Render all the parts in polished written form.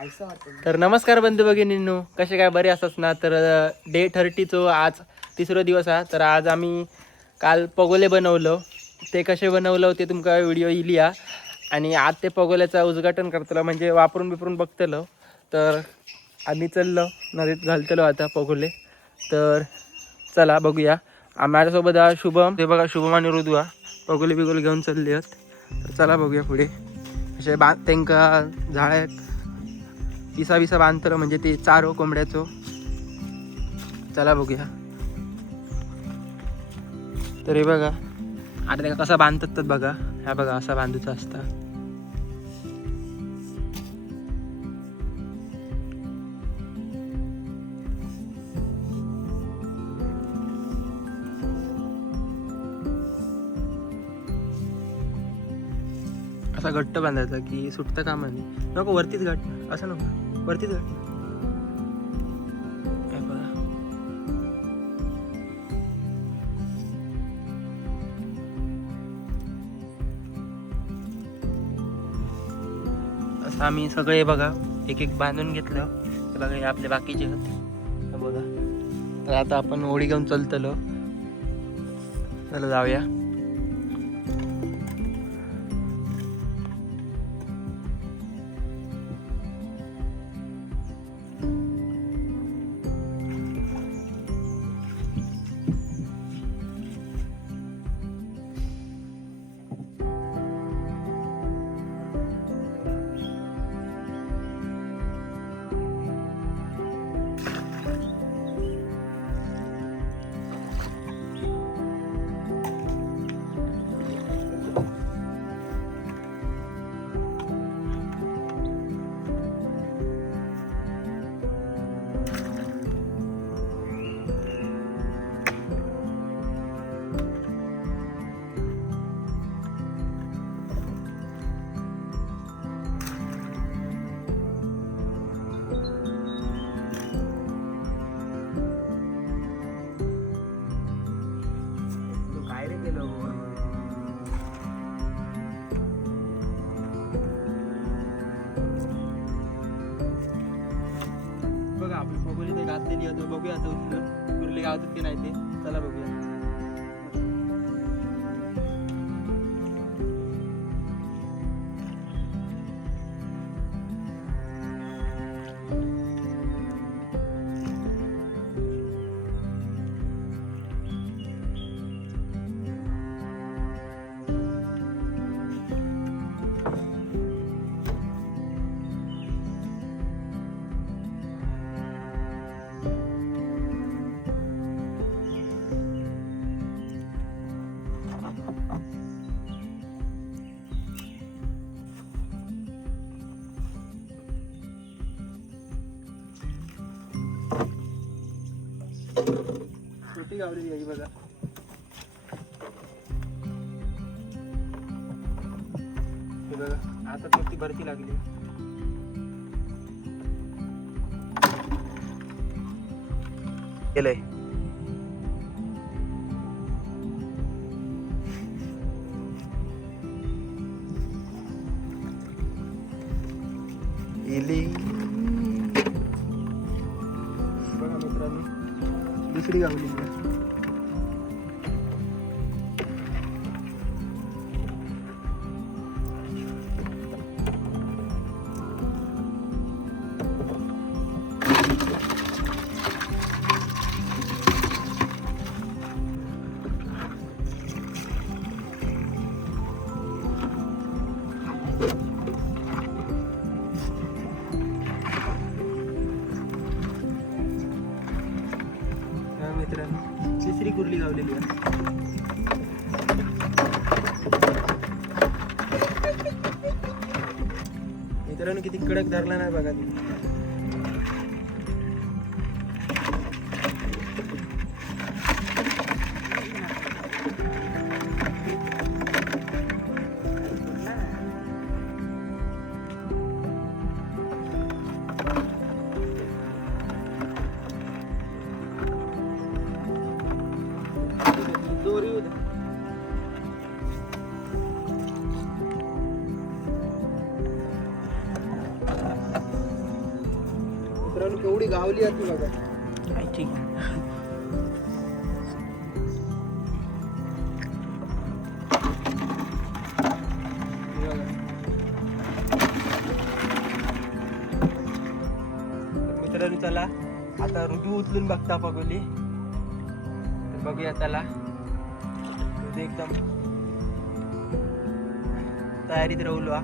तर नमस्कार बंधू भगिनींनो, कसे काय बरे असत ना. तर डे 30 आज तिसरा दिवस आहे. तर आज आम्ही काल पगोले बनवलं. ते कसे बनवलं ते तुमका व्हिडिओ येईल या. आणि आज ते पगोल्याचं उद्घाटन करतलं म्हणजे वापरून बघतलं. तर आम्ही चाललो नदीत घालतलो आता पगोले. तर चला बघूया. माझ्यासोबत हा शुभम, ते बघा शुभम आणि ऋतू पगोले बिगोले घेऊन चालले आहेत. तर चला बघूया पुढे असे त्यांका झाड पिसा बांधतलं म्हणजे ते चारो कोंबड्याचो. चला बघूया. तर हे बघा आता त्याला कसा बांधतात तर बघा. ह्या बघा असा बांधूचा असता. असा घट्ट बांधायचा की सुटतं कामा नाही. नको वरतीच घट, असं नको वरतीच घट. हे बघा असं आम्ही सगळे बघा एक एक बांधून घेतलं. ते बघा हे आपले बाकीचे आहेत बघा. तर आता आपण ओढी घेऊन चलतलो. चला जाऊया. बघा आपली पगोली ते घातलेली होती. बघूया आता उरली गावात की नाही ते. चला बघूया. छोटी गावलेली आहे बघा. हे बघा आता छोटी भरती लागली. केलंय बघा मित्रांनो दुसरी गावली. मित्रांनो तिसरी कुर्ली गावलेली आहे. मित्रांनो किती कडक धरला नाही बघा. दोरी मित्रांनो केवढी गावली आहे ती बघा. ठीक आहे. मित्रांनो चला आता ऋतू उचलून बघता पगोली. तर बघूया चला. ऋतू एकदम तयारीत राहुलो हा.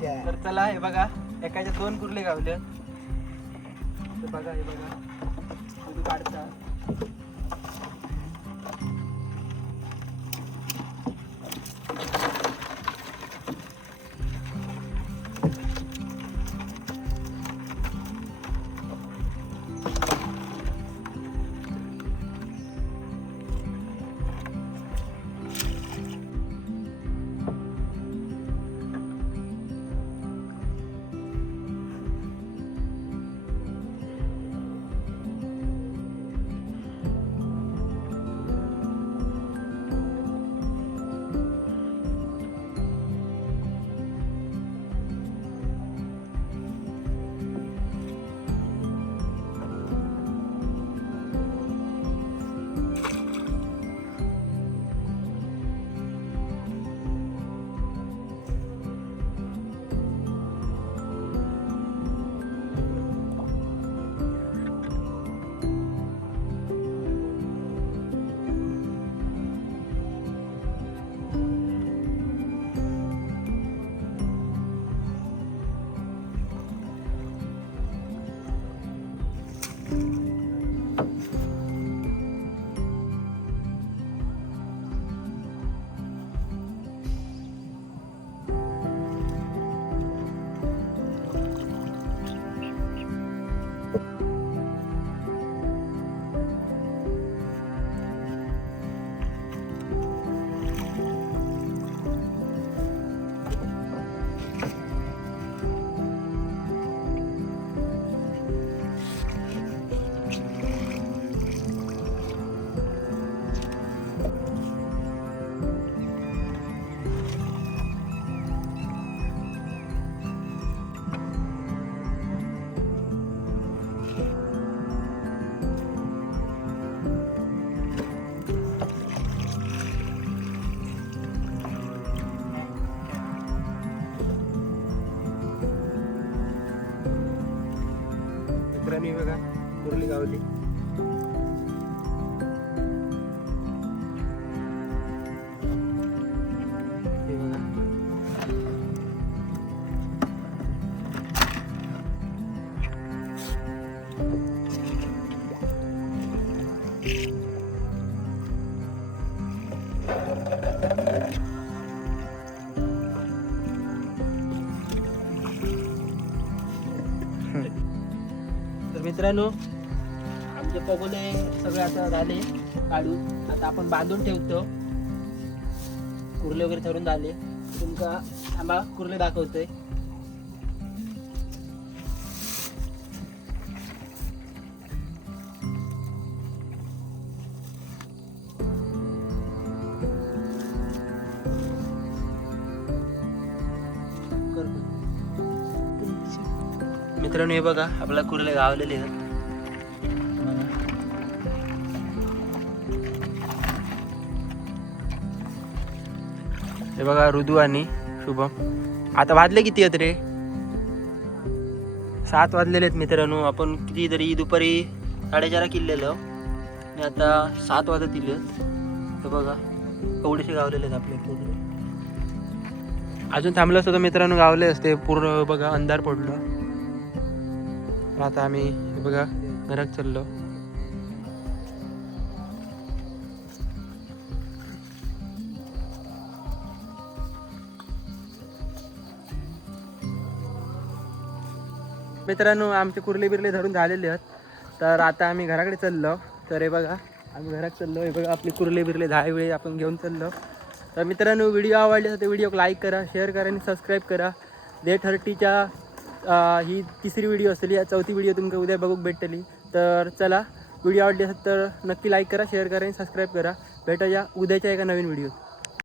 तर चला हे बघा एकाच्या 2 कुर्ले गावले. तर बघा हे बघा ऋतू काढता. मित्रांनी बघा कुर्ली गावली. हे बघा तर मित्रांनो आमचे पगोले सगळे आता झाले काढून. आता आपण बांधून ठेवतो. कुर्ले वगैरे ठरून झाले. तुमका थांबा कुर्ले दाखवतोय. मित्रांनो हे बघा आपला कुर्ले गावलेले आहेत. हे बघा ऋतू आणि शुभम. आता वाजले किती आहेत रे? 7 वाजलेले आहेत मित्रांनो. आपण किती तरी दुपारी 4:30 किल्लेलो आणि आता 7 वाजत दिले. तर बघा एवढेसे गावलेले आहेत आपले कुर्ले. अजून थांबलं असतं तर मित्रांनो गावले असते. पूर्ण बघा अंधार पडलो. आता आम्ही बघा घरात चाललो. मित्रांनो आमचे कुर्ले बिर्ले धरून झालेले आहेत. तर आता आम्ही घराकडे चाललो. तर हे बघा आम्ही घरात चाललो. हे बघा आपले कुर्ले बिर्ले दहा वेळे आपण घेऊन चाललो. तर मित्रांनो व्हिडिओ आवडले तर व्हिडिओ लाईक करा, शेअर करा आणि सबस्क्राईब करा. डे 30च्या ही तिसरी व्हिडिओ असली, या चौथी व्हिडिओ तुमका उद्या बघूक भेटली. तर चला व्हिडिओ आवडली असेल तर नक्की लाईक करा, शेअर करा आणि सबस्क्राईब करा. भेटूया उद्याच्या एका नवीन व्हिडिओ.